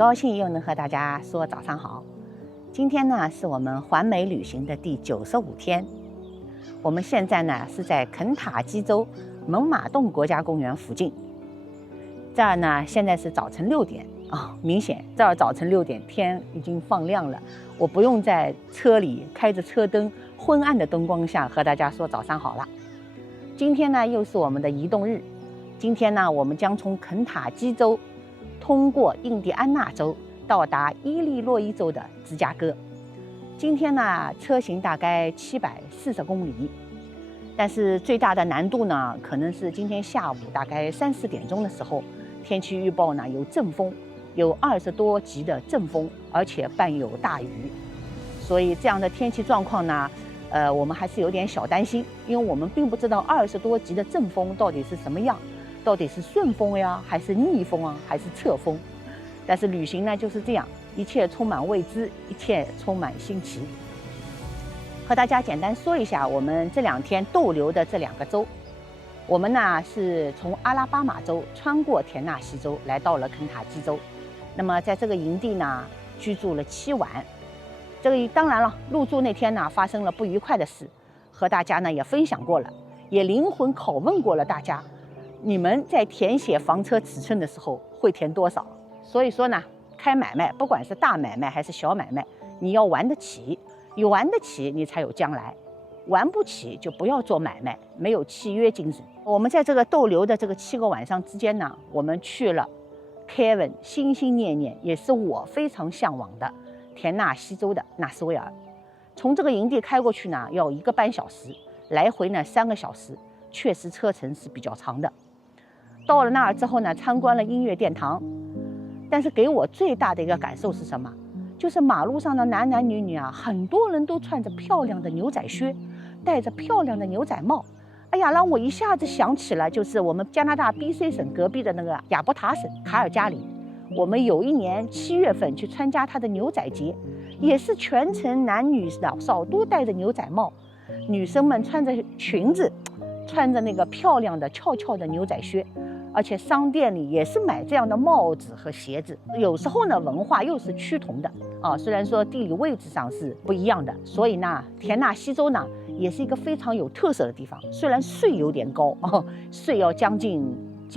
高兴又能和大家说早上好。今天呢是我们环美旅行的第95天，我们现在呢是在肯塔基州蒙马洞国家公园附近。这儿呢现在是早晨6点啊，明显这儿早晨6点天已经放亮了，我不用在车里开着车灯昏暗的灯光下和大家说早上好了。今天呢又是我们的移动日，今天呢我们将从肯塔基州通过印第安纳州到达伊利诺伊州的芝加哥。今天呢车行大概740公里，但是最大的难度呢可能是今天下午大概3、4点钟的时候，天气预报呢有阵风，有20多级的阵风，而且伴有大雨。所以这样的天气状况呢我们还是有点小担心，因为我们并不知道20多级的阵风到底是什么样，到底是顺风呀，还是逆风啊，还是侧风。但是旅行呢就是这样，一切充满未知，一切充满新奇。和大家简单说一下我们这2天逗留的这2个州。我们呢是从阿拉巴马州穿过田纳西州来到了肯塔基州，那么在这个营地呢居住了7晚。这个当然了，入住那天呢发生了不愉快的事，和大家呢也分享过了，也灵魂拷问过了大家，你们在填写房车尺寸的时候会填多少？所以说呢，开买卖不管是大买卖还是小买卖，你要玩得起，你玩得起你才有将来，玩不起就不要做买卖，没有契约精神。我们在这个逗留的这个7个晚上之间呢，我们去了 Kevin 心心念念也是我非常向往的田纳西州的纳斯维尔。从这个营地开过去呢要1个半小时，来回呢3个小时，确实车程是比较长的。到了那儿之后呢，参观了音乐殿堂，但是给我最大的一个感受是什么？就是马路上的男男女女啊，很多人都穿着漂亮的牛仔靴，戴着漂亮的牛仔帽。哎呀，让我一下子想起了就是我们加拿大 BC 省隔壁的那个亚伯塔省卡尔加里。我们有一年7月份去参加他的牛仔节，也是全程男女老少都戴着牛仔帽，女生们穿着裙子，穿着那个漂亮的翘翘的牛仔靴，而且商店里也是买这样的帽子和鞋子。有时候呢文化又是趋同的啊，虽然说地理位置上是不一样的，所以呢田纳西州呢也是一个非常有特色的地方。虽然税有点高税要接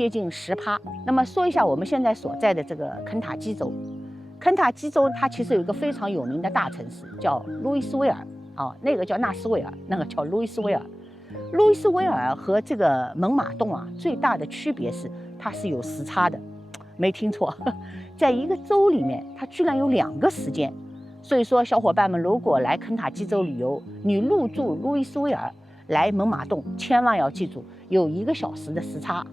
近10%。那么说一下我们现在所在的这个肯塔基州。肯塔基州它其实有一个非常有名的大城市叫路易斯威尔啊，那个叫纳斯维尔，那个叫路易斯威尔。路易斯威尔和这个蒙马洞啊最大的区别是它是有时差的，没听错，在一个州里面它居然有2个时间。所以说小伙伴们如果来肯塔基州旅游，你入住路易斯威尔来蒙马洞，千万要记住有1个小时的时差。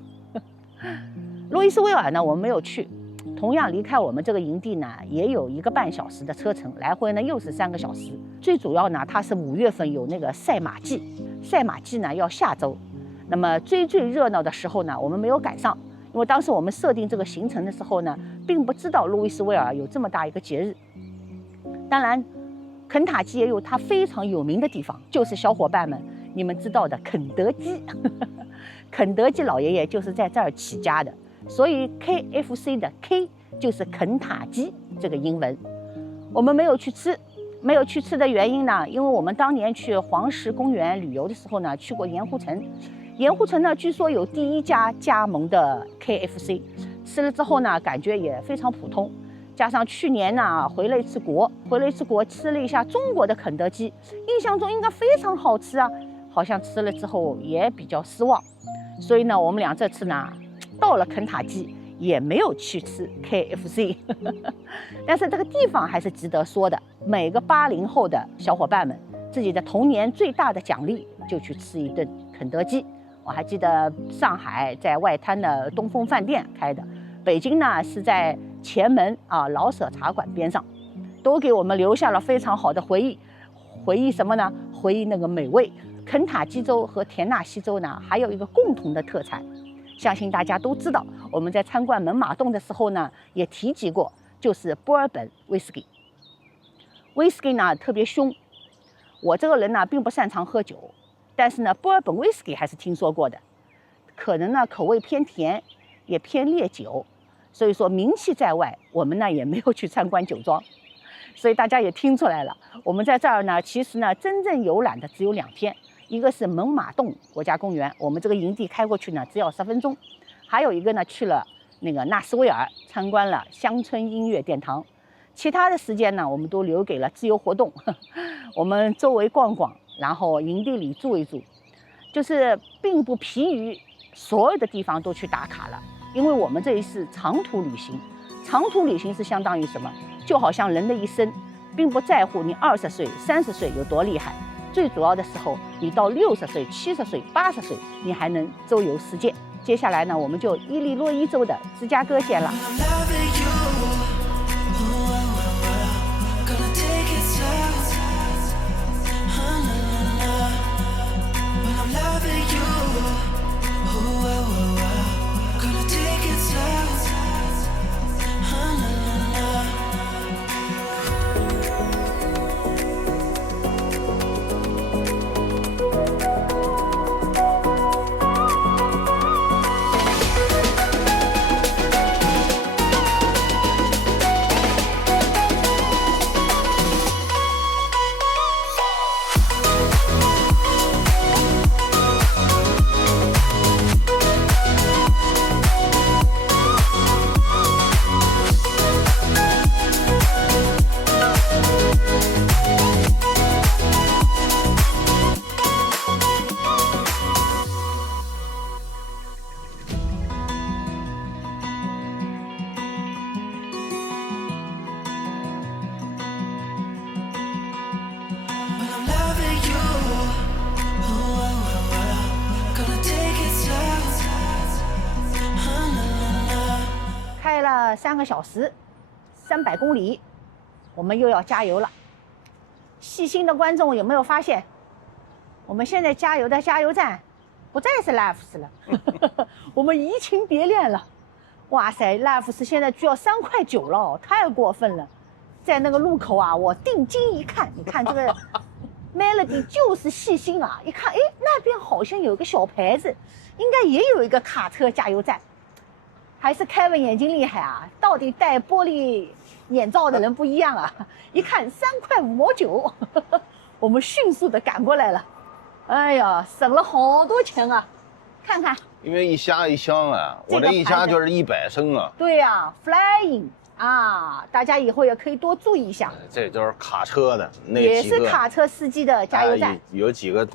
路易斯威尔呢我们没有去，同样离开我们这个营地呢也有1个半小时的车程，来回呢又是3个小时。最主要呢它是5月份有那个赛马季，赛马季呢要下周，那么最热闹的时候呢我们没有赶上，因为当时我们设定这个行程的时候呢并不知道路易斯威尔有这么大一个节日。当然肯塔基也有它非常有名的地方，就是小伙伴们你们知道的肯德基肯德基老爷爷就是在这儿起家的，所以 KFC 的 K 就是肯塔基这个英文。我们没有去吃的原因呢，因为我们当年去黄石公园旅游的时候呢去过盐湖城，盐湖城呢据说有第1家加盟的 KFC， 吃了之后呢感觉也非常普通，加上去年呢回了一次国吃了一下中国的肯德基，印象中应该非常好吃啊，好像吃了之后也比较失望。所以呢我们俩这次呢到了肯塔基也没有去吃 KFC 但是这个地方还是值得说的，每个80后的小伙伴们自己的童年最大的奖励就去吃一顿肯德基。我还记得上海在外滩的东风饭店开的，北京呢是在前门啊老舍茶馆边上，都给我们留下了非常好的回忆。回忆什么呢？回忆那个美味。肯塔基州和田纳西州呢还有一个共同的特产，相信大家都知道，我们在参观蒙马洞的时候呢也提及过，就是波尔本威士忌。威士忌呢特别凶，我这个人呢并不擅长喝酒，但是呢波尔本威士忌还是听说过的，可能呢口味偏甜，也偏烈酒，所以说名气在外，我们呢也没有去参观酒庄。所以大家也听出来了，我们在这儿呢，其实呢真正游览的只有2天，一个是猛犸洞国家公园，我们这个营地开过去呢只要10分钟，还有一个呢去了那个纳斯维尔，参观了乡村音乐殿堂。其他的时间呢，我们都留给了自由活动，我们周围逛逛，然后营地里住一住，就是并不疲于所有的地方都去打卡了，因为我们这里是长途旅行。长途旅行是相当于什么？就好像人的一生，并不在乎你20岁、30岁有多厉害，最主要的时候，你到60岁、70岁、80岁，你还能周游世界。接下来呢，我们就伊利诺伊州的芝加哥见了。开了3个小时，300公里，我们又要加油了。细心的观众有没有发现，我们现在加油的加油站不再是拉夫斯了，我们移情别恋了。哇塞，拉夫斯现在居要3块9了，太过分了。在那个路口啊，我定睛一看，你看这个 Melody 就是细心啊，一看，哎，那边好像有个小牌子，应该也有一个卡车加油站。还是Kevin眼睛厉害啊，到底戴玻璃眼罩的人不一样啊，一看3块5毛9，我们迅速的赶过来了。哎呀，省了好多钱啊，看看。因为一虾一箱啊，我这一虾就是100升啊。对呀，Flying 啊，大家以后也可以多注意一下。这就是卡车的，那也是卡车司机的加油站，有几个，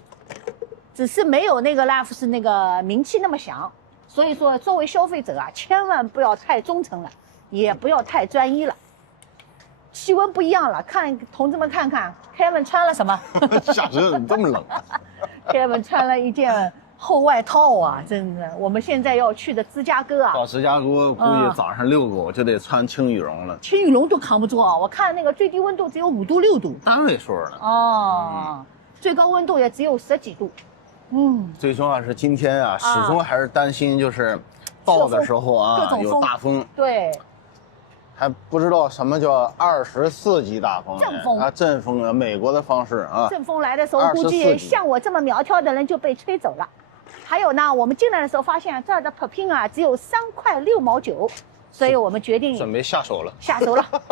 只是没有那个拉夫斯那个名气那么响。所以说，作为消费者啊，千万不要太忠诚了，也不要太专一了。气温不一样了，看同志们看看 ，Kevin 穿了什么？下车怎么这么冷？Kevin 穿了一件厚外套啊，真的。我们现在要去的芝加哥啊，到芝加哥估计早上6个我就得穿轻羽绒了，轻羽绒都扛不住啊！我看那个最低温度只有5度6度，单位数了。哦，最高温度也只有10几度。最重要是今天啊，始终还是担心就是到的时候啊有大风，对，还不知道什么叫24级大风，阵风啊，阵风啊，美国的方式啊，阵风来的时候，估计像我这么苗条的人就被吹走了。还有呢，我们进来的时候发现这儿的 per pin 啊只有3块6毛9，所以我们决定准备下手了，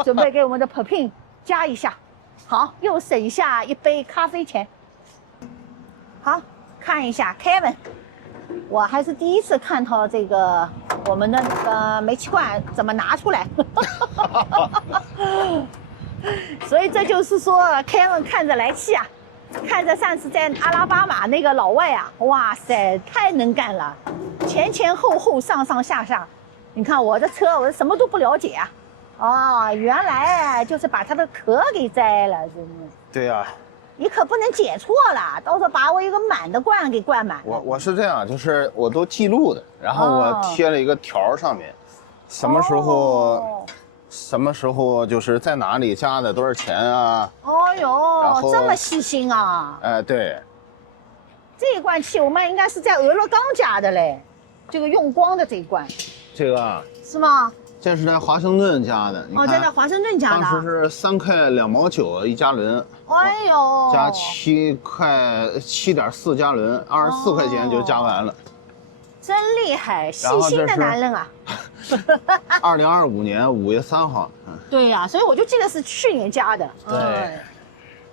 准备给我们的 per pin 加一下，好，又省下1杯咖啡钱。好。看一下 Kevin， 我还是第一次看到这个我们的那个煤气罐怎么拿出来，所以这就是说 Kevin 看着来气啊，看着上次在阿拉巴马那个老外啊，哇塞，太能干了，前后后上下，你看我的车我什么都不了解啊，哦，原来就是把它的壳给摘了，真的。对呀。你可不能解错了，到时候把我一个满的罐给灌满。我是这样，就是我都记录的，然后我贴了一个条上面，什么时候就是在哪里加的多少钱啊？哦哟，这么细心啊！哎，对。这一罐汽油曼应该是在俄勒冈加的嘞，这个用光的这一罐。这个啊？是吗？这是在华盛顿加的，哦，在华盛顿加的。当时是3块2毛9一加仑。哎呦，加7.4加仑，24块钱就加完了。真厉害，细心的男人啊！ 2025年5月3号。对呀，所以我就记得是去年加的。对，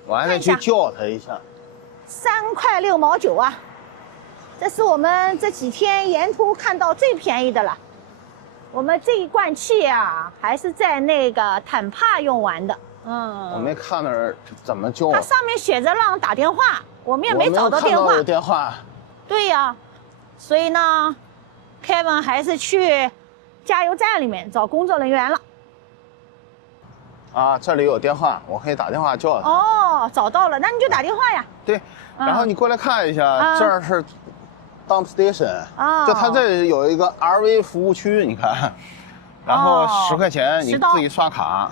我还得去叫他一下。3块6毛9啊，这是我们这几天沿途看到最便宜的了。我们这一罐气啊，还是在那个坦帕用完的。我没看那儿怎么叫。它上面写着让打电话，我们也没找到电话。有电话。对呀，所以呢 ，Kevin 还是去加油站里面找工作人员了。啊，这里有电话，我可以打电话叫他。哦，找到了，那你就打电话呀。对，然后你过来看一下，这儿是 dump station，就它这有一个 RV 服务区，你看，然后10块钱你自己刷卡，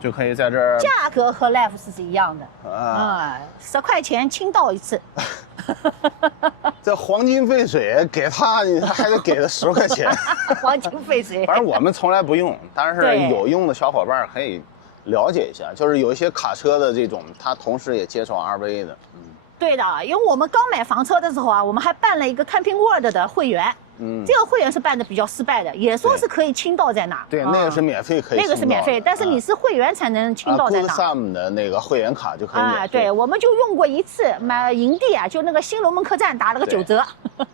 就可以在这儿。价格和 Life 是一样的，10块钱倾倒一次。这黄金废水给他，你还得给他10块钱。黄金废水，反正我们从来不用，但是有用的小伙伴可以了解一下，就是有一些卡车的这种，他同时也接受 RV 的。对的，因为我们刚买房车的时候啊，我们还办了一个 Camping World 的会员。这个会员是办的比较失败的，也说是可以倾倒在那。对，那个是免费可以。那个是免费，但是你是会员才能倾倒在那。Good Sam 的那个会员卡就可以免费。对，我们就用过一次，买营地啊，就那个新龙门客栈打了个9折。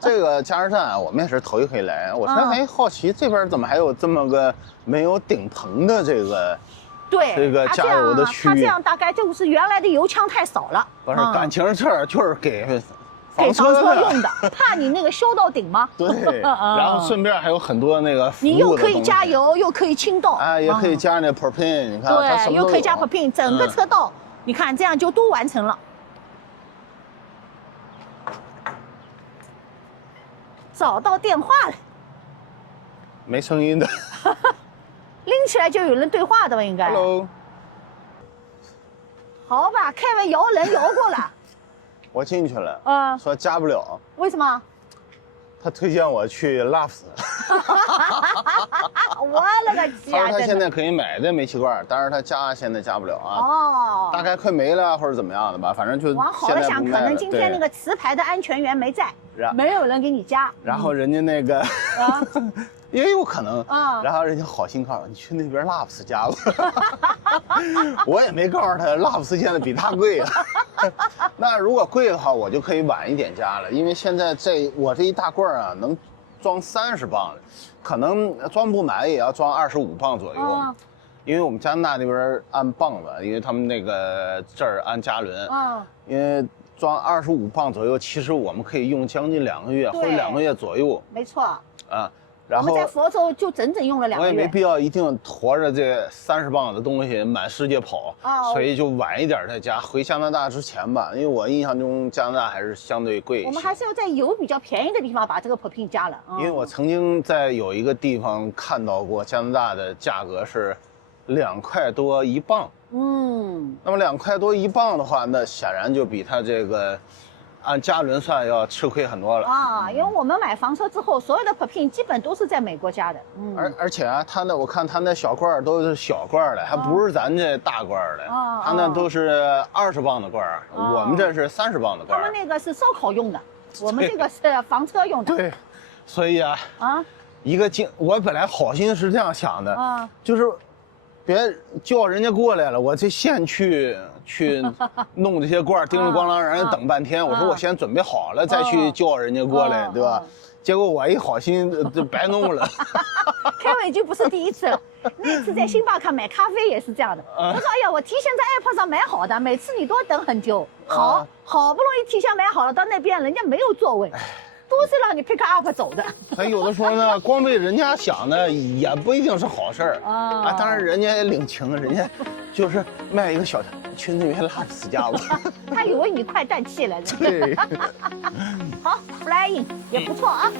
这个加油站我们也是头一回来，我说好奇这边怎么还有这么个没有顶棚的这个。对，这个加油的区域，它这样大概就是原来的油枪太少了。不是，感情这就是给房车用的，怕你那个修到顶吗？对，然后顺便还有很多那个服务的你又可以加油，又可以倾倒，也可以加那 propane， 你看，对，又可以加 propane， 整个车道，你看这样就都完成了。找到电话了，没声音的。拎起来就有人对话的吧？应该。Hello。好吧，Kevin摇人摇过了。我进去了。说加不了。为什么？他推荐我去 Loves。我勒个鸡啊！他现在可以买这煤气罐，但是他现在加不了啊。大概快没了或者怎么样的吧，反正就。往好了想，可能今天那个持牌的安全员没在，没有人给你加。然后人家那个。也有可能然后人家好心告诉我，你去那边 Loves 加吧。我也没告诉他 Loves 现在比他贵啊。那如果贵的话，我就可以晚一点加了，因为现在我这一大罐啊能装30磅，可能装不满也要装25磅左右。因为我们加拿大那边按磅子，因为他们那个这儿按加仑。因为装25磅左右，其实我们可以用将近2个月或者2个月左右。没错。然后我们在佛州就整整用了2个月。我也没必要一定驮着这30磅的东西满世界跑，所以就晚一点再加。回加拿大之前吧，因为我印象中加拿大还是相对贵一些。我们还是要在油比较便宜的地方把这个 propane 加了。因为我曾经在有一个地方看到过加拿大的价格是2块多1磅。那么2块多1磅的话，那显然就比它这个。按加仑算要吃亏很多了因为我们买房车之后，所有的 propane 基本都是在美国加的。而且啊，我看他那小罐都是小罐的，还不是咱这大罐的。他那都是20磅的罐，我们这是30磅的罐。他们那个是烧烤用的，我们这个是房车用的。对，所以我本来好心是这样想的，就是别叫人家过来了，我这现去弄这些罐，叮里咣啷让人等半天。我说我先准备好了再去叫人家过来，对吧？结果我一好心就白弄了。Kevin就不是第一次了，那次在星巴克买咖啡也是这样的。我说哎呀，我提前在 App 上买好的，每次你都要等很久。好不容易提前买好了，到那边人家没有座位。都是让你 pick up 走的。所以有的时候呢，光为人家想的也不一定是好事儿当然人家也领情，人家就是卖一个小去那边拉死家吧。他以为你快断气了。对。好 ，flying 也不错啊。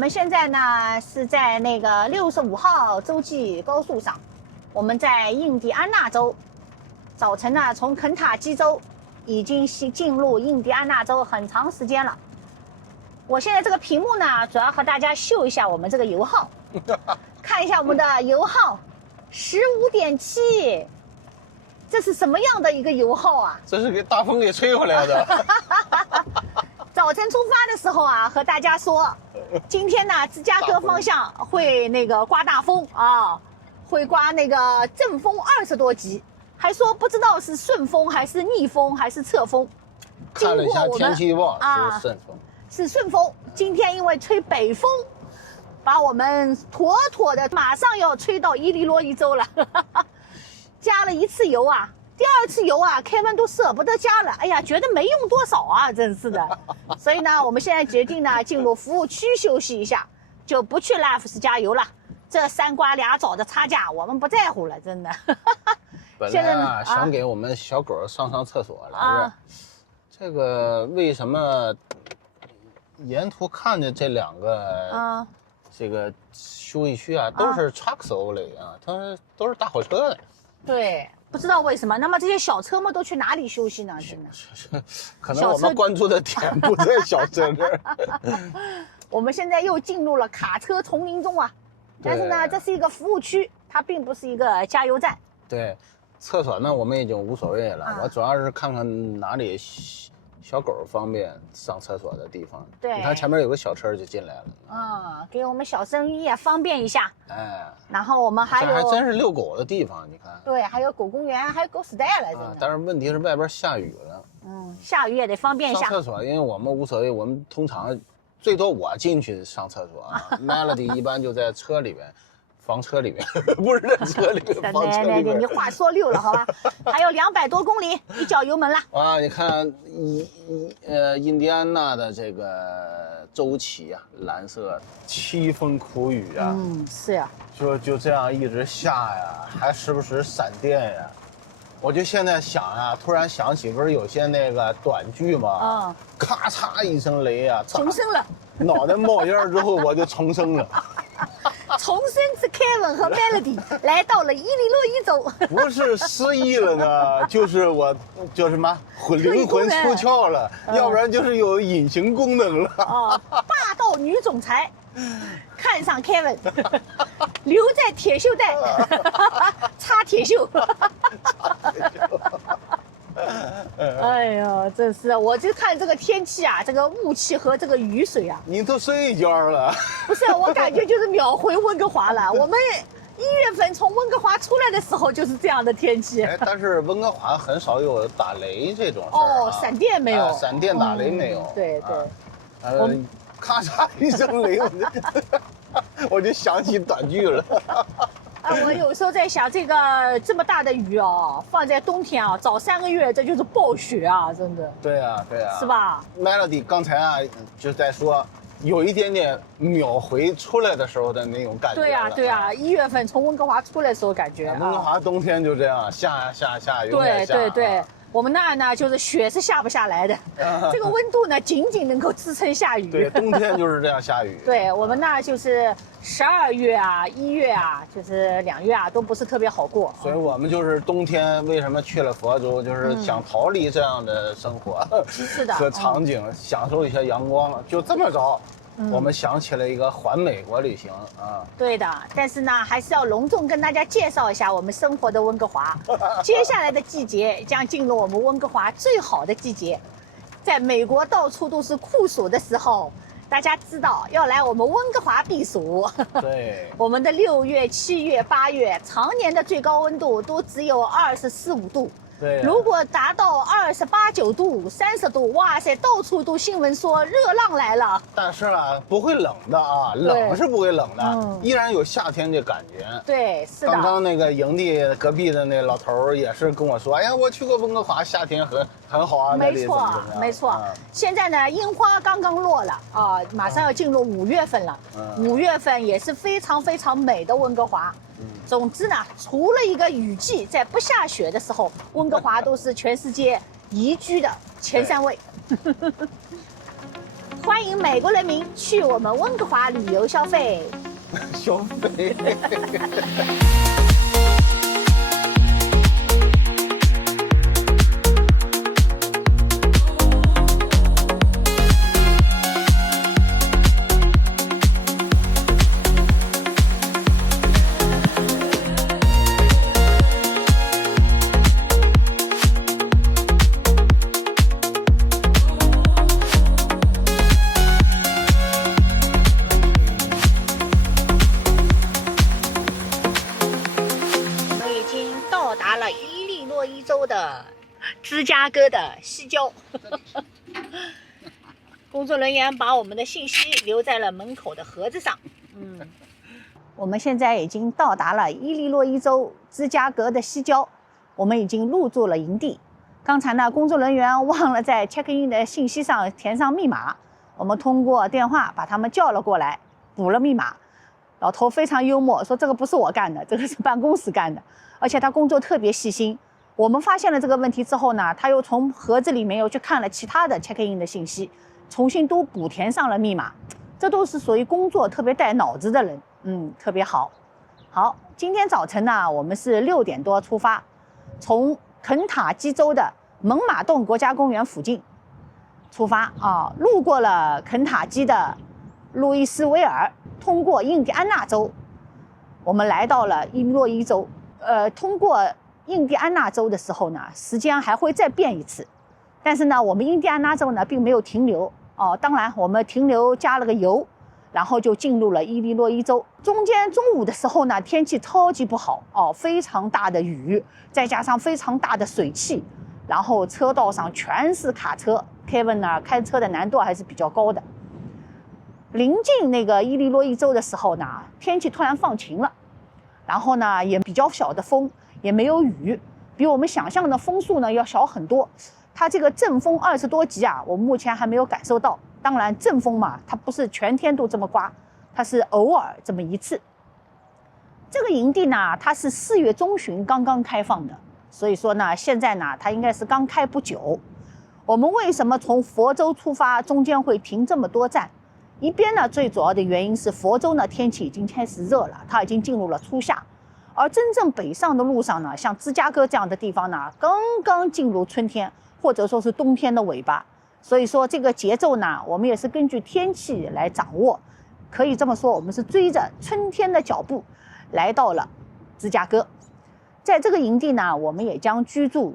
们现在呢是在那个65号洲际高速上，我们在印第安纳州。早晨呢，从肯塔基州已经进入印第安纳州很长时间了。我现在这个屏幕呢，主要和大家秀一下我们这个油耗，看一下我们的油耗，15.7，这是什么样的一个油耗啊？这是给大风给吹回来的。早晨出发的时候啊，和大家说，今天呢，芝加哥方向会那个刮大风啊，会刮那个阵风20多级。还说不知道是顺风还是逆风还是侧风，看了一下天气预报是顺风，是顺风。今天因为吹北风，把我们妥妥的马上要吹到伊利诺伊州了。加了1次油啊，第2次油啊 ，Kevin 都舍不得加了，哎呀，觉得没用多少啊，真是的。所以呢，我们现在决定呢进入服务区休息一下，就不去拉夫斯加油了。这3瓜2枣的差价我们不在乎了，真的。本来啊想给我们小狗上厕所来着，这个为什么沿途看着这2个这个休息区啊都是 trucks only 啊，都是大货车的。对，不知道为什么。那么这些小车们都去哪里休息呢？真的，可能我们关注的点不在小车这儿。我们现在又进入了卡车丛林中啊，但是呢，这是一个服务区，它并不是一个加油站。对。厕所呢，我们已经无所谓了。我主要是看看哪里小狗方便上厕所的地方。对，你看前面有个小车就进来了。给我们小生意也方便一下。哎，然后我们还有，这还真是遛狗的地方，你看。对，还有狗公园，还有狗时代了，真的。但是问题是外边下雨了。下雨也得方便一下。上厕所，因为我们无所谓，我们通常最多我进去上厕所啊，Melody 一般就在车里边。房车里面不是在车里面，房车里面。你话说溜了，好吧？还有200多公里，一脚油门了。啊，你看印第安纳的这个州旗啊，蓝色，凄风苦雨啊。是呀。就这样一直下呀，还时不时闪电呀。我就现在想啊，突然想起不是有些那个短剧吗？咔嚓一声雷啊，重生了。脑袋冒烟之后，我就重生了。重生是 Kevin 和 Melody 来到了伊利诺伊州，不是失忆了呢，就是我叫什么灵魂出窍了，要不然就是有隐形功能了。霸道女总裁看上 Kevin， 留在铁锈带，擦铁锈。哎呀，真是！我就看这个天气啊，这个雾气和这个雨水啊，你都睡一觉了。不是，我感觉就是秒回温哥华了。我们1月份从温哥华出来的时候就是这样的天气。但是温哥华很少有打雷这种事儿。闪电没有，闪电打雷没有。对。咔嚓一声雷，我就想起短剧了。我有时候在想，这么大的雨啊，放在冬天啊，早3个月这就是暴雪啊，真的。对啊，是吧 ？Melody 刚才啊就在说，有一点点秒回出来的时候的那种感觉。对啊，1月份从温哥华出来的时候感觉。温哥华冬天就这样下，永远下。对。我们那儿呢，就是雪是下不下来的，这个温度呢，仅能够支撑下雨。对，冬天就是这样下雨。对，我们那儿就是12月啊、1月啊，就是2月啊，都不是特别好过。所以我们就是冬天为什么去了佛州，就是想逃离这样的生活，是的，和场景，享受一下阳光，就这么着。我们想起了一个环美国旅行啊。对的，但是呢，还是要隆重跟大家介绍一下我们生活的温哥华。接下来的季节将进入我们温哥华最好的季节，在美国到处都是酷暑的时候，大家知道要来我们温哥华避暑。对，我们的6月、7月、8月常年的最高温度都只有24、25度。对，如果达到28、9度、30度，哇塞，到处都新闻说热浪来了。但是呢，不会冷的啊，冷是不会冷的，依然有夏天的感觉。对，是的。刚刚那个营地隔壁的那老头也是跟我说，哎呀，我去过温哥华，夏天很好啊。没错，没错。现在呢，樱花刚刚落了啊，马上要进入5月份了。5月份也是非常非常美的温哥华。总之呢，除了一个雨季，在不下雪的时候，温哥华都是全世界宜居的前3位。欢欢迎美国人民去我们温哥华旅游消费。消费。芝加哥的西郊，工作人员把我们的信息留在了门口的盒子上。我们现在已经到达了伊利诺伊州芝加哥的西郊，我们已经入住了营地。刚才呢，工作人员忘了在 check in 的信息上填上密码，我们通过电话把他们叫了过来，补了密码。老头非常幽默，说这个不是我干的，这个是办公室干的，而且他工作特别细心。我们发现了这个问题之后呢，他又从盒子里面又去看了其他的 check in 的信息，重新都补填上了密码。这都是属于工作特别带脑子的人，特别好。好，今天早晨呢，我们是6点多出发，从肯塔基州的蒙马洞国家公园附近出发啊，路过了肯塔基的路易斯维尔，通过印第安纳州，我们来到了伊利诺伊州。通过印第安纳州的时候呢，时间还会再变一次，但是呢，我们印第安纳州呢并没有停留哦。当然，我们停留加了个油，然后就进入了伊利诺伊州。中间中午的时候呢，天气超级不好哦，非常大的雨，再加上非常大的水汽，然后车道上全是卡车。Kevin 呢开车的难度还是比较高的。临近那个伊利诺伊州的时候呢，天气突然放晴了，然后呢也比较小的风。也没有雨，比我们想象的风速呢要小很多。它这个阵风20多级啊，我目前还没有感受到。当然，阵风嘛，它不是全天都这么刮，它是偶尔这么一次。这个营地呢，它是4月中旬刚刚开放的，所以说呢，现在呢，它应该是刚开不久。我们为什么从佛州出发，中间会停这么多站？一边呢，最主要的原因是佛州呢天气已经开始热了，它已经进入了初夏。而真正北上的路上呢，像芝加哥这样的地方呢，刚刚进入春天，或者说是冬天的尾巴。所以说这个节奏呢，我们也是根据天气来掌握。可以这么说，我们是追着春天的脚步来到了芝加哥。在这个营地呢，我们也将居住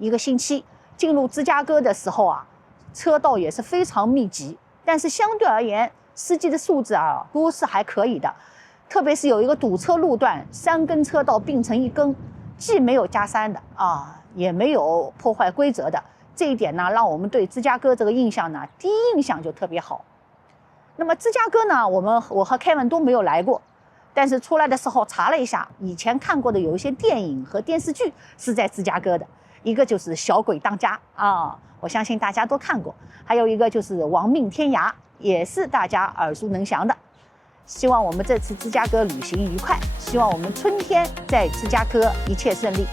1个星期。进入芝加哥的时候啊，车道也是非常密集，但是相对而言，司机的素质啊都是还可以的。特别是有一个堵车路段，3根车道并成1根，既没有加塞的啊，也没有破坏规则的。这一点呢，让我们对芝加哥这个印象呢，第一印象就特别好。那么芝加哥呢，我和 Kevin 都没有来过，但是出来的时候查了一下，以前看过的有一些电影和电视剧是在芝加哥的，一个就是《小鬼当家》啊，我相信大家都看过，还有一个就是《亡命天涯》，也是大家耳熟能详的。希望我们这次芝加哥旅行愉快，希望我们春天在芝加哥一切顺利。